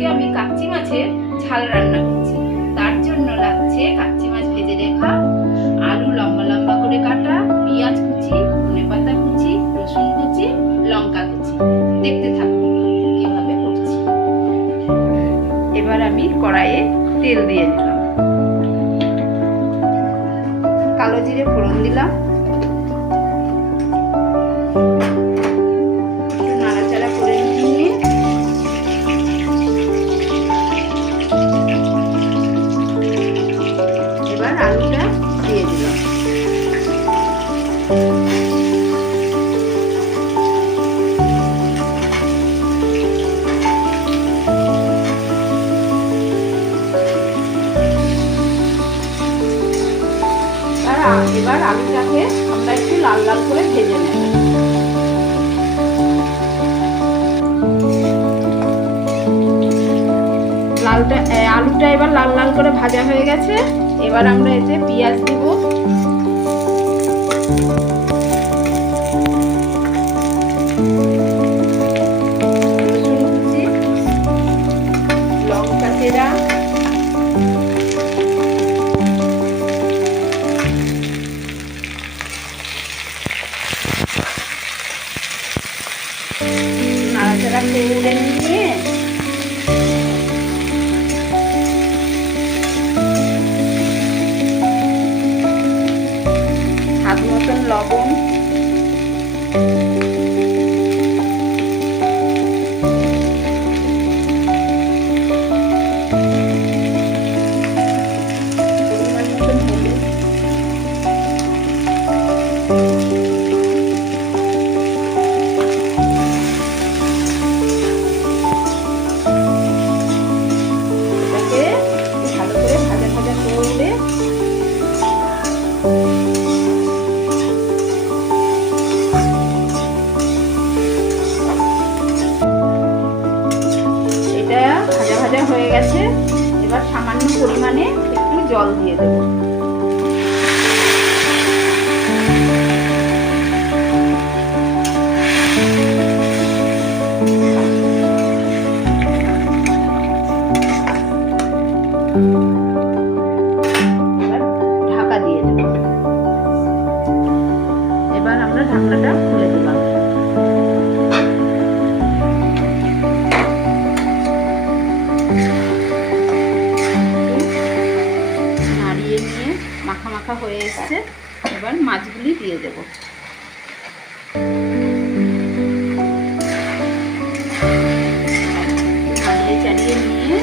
আজকে আমি কাচ্চি মাছের ঝাল রান্না করছি। তার জন্য লাগছে কাচ্চি মাছ ভেজে রাখা, আলু লম্বা লম্বা করে কাটা, পেঁয়াজ কুচি, ধনেপাতা কুচি, রসুন কুচি, লঙ্কা কুচি। দেখতে থাকুন কিভাবে করছি। এবার আমি কড়াইয়ে তেল দিয়ে দিলাম, কালো জিরে ফোড়ন দিলাম, নাড়াচাড়া করে নিয়ে এবার আলুটা দিয়ে দিলাম। এবার আলুটাকে আমরা একটু লাল লাল করে ভেজে নেব। আলুটা এবার লাল লাল করে ভাজা হয়ে গেছে। এবার আমরা এতে পেঁয়াজ দিব, রসুন কুচি, লঙ্কা চেরা, নাড়াচাড়া করে নিয়ে স্বাদ মতন লবণ, পরিমাণ মতন হলুদ, ভালো করে ভাজা ভাজা করে এটা ভাজা ভাজা হয়ে গেছে। এবার সামান্য পরিমাণে একটু জল দিয়ে দেব। ঢাকা দিয়ে দেব। এবার আমরা ঢাকনাটা খুলে দিলাম। নাড়িয়ে নিয়ে মাখা মাখা হয়ে এসছে। এবার মাছগুলি দিয়ে দেব। নাড়িয়ে চাড়িয়ে নিয়ে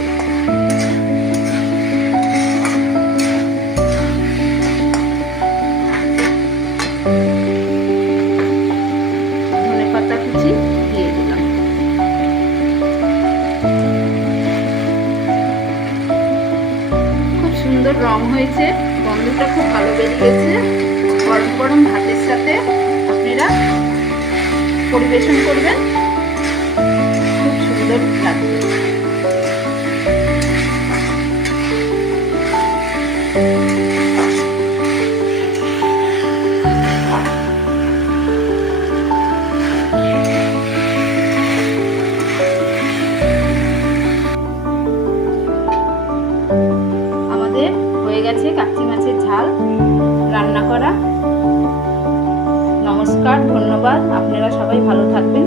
ধনেপাতা কুচি দিয়ে দিলাম। খুব সুন্দর রং হয়েছে, গন্ধটা খুব ভালো বেরিয়েছে। গরম গরম ভাতের সাথে আপনারা পরিবেশন করবেন, খুব সুন্দর লাগবে। আমাদের হয়ে গেছে কাচ্চি মাছের ঝাল রান্না করা। নমস্কার, ধন্যবাদ। আপনারা সবাই ভালো থাকবেন।